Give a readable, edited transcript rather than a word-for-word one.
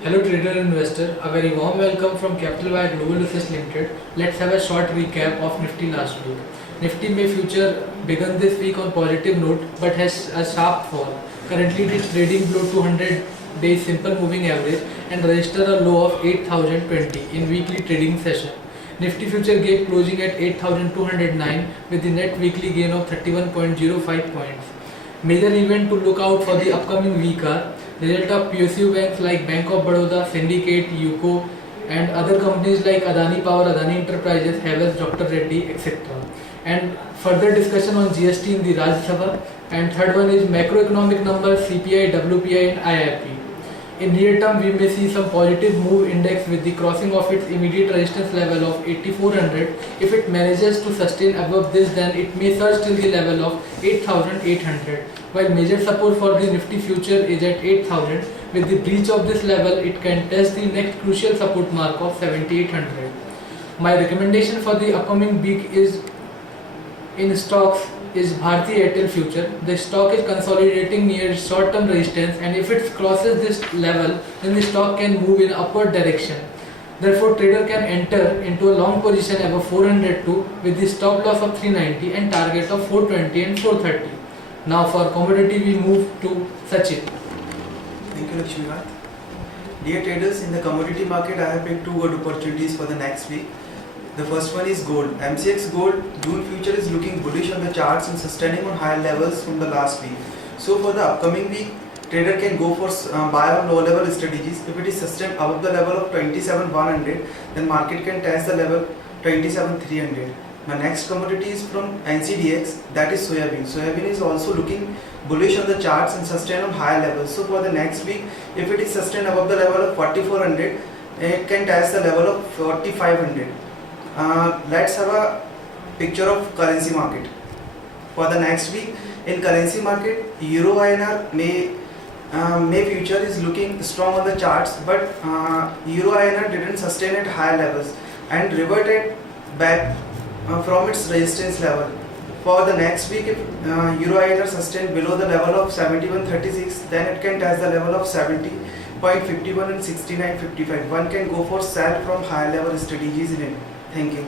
Hello trader and investor, a very warm welcome from Capital Wire Global Research Limited. Let's have a short recap of Nifty last week. Nifty May future began this week on positive note but has a sharp fall. Currently it is trading below 200 days simple moving average and registered a low of 8020 in weekly trading session. Nifty future gave closing at 8209 with the net weekly gain of 31.05 points. Major event to look out for the upcoming week are result of PSU banks like Bank of Baroda, Syndicate, UCO and other companies like Adani Power, Adani Enterprises, Havells, Dr. Reddy, etc. And further discussion on GST in the Rajya Sabha. And third one is macroeconomic numbers, CPI, WPI and IIP. In near term, we may see some positive move index with the crossing of its immediate resistance level of 8400. If it manages to sustain above this, then it may surge till the level of 8800. While major support for the Nifty future is at 8000. With the breach of this level, it can test the next crucial support mark of 7800. My recommendation for the upcoming week is in stocks is Bharti Airtel future. The stock is consolidating near short-term resistance, and if it crosses this level, then the stock can move in upward direction. Therefore, trader can enter into a long position above 402 with the stop loss of 390 and target of 420 and 430. Now for commodity we move to Sachin. Thank you, Lakshmikant. Dear traders, in the commodity market, I have picked two good opportunities for the next week. The first one is gold. MCX gold June future is looking bullish on the charts and sustaining on higher levels from the last week. So for the upcoming week, trader can go for buy on low level strategies. If it is sustained above the level of 27,100, then market can test the level 27,300. My next commodity is from NCDX, that is soybean. Soybean is also looking bullish on the charts and sustain on higher levels. So for the next week, if it is sustained above the level of 4,400, it can test the level of 4,500. Let's have a picture of currency market. For the next week, in currency market, Euro INR May future is looking strong on the charts, but Euro INR didn't sustain at higher levels and reverted back from its resistance level. For the next week, if Euro INR sustained below the level of 71.36, then it can test the level of 70.51 and 69.55. One can go for sell from higher level strategies in it. Thank you.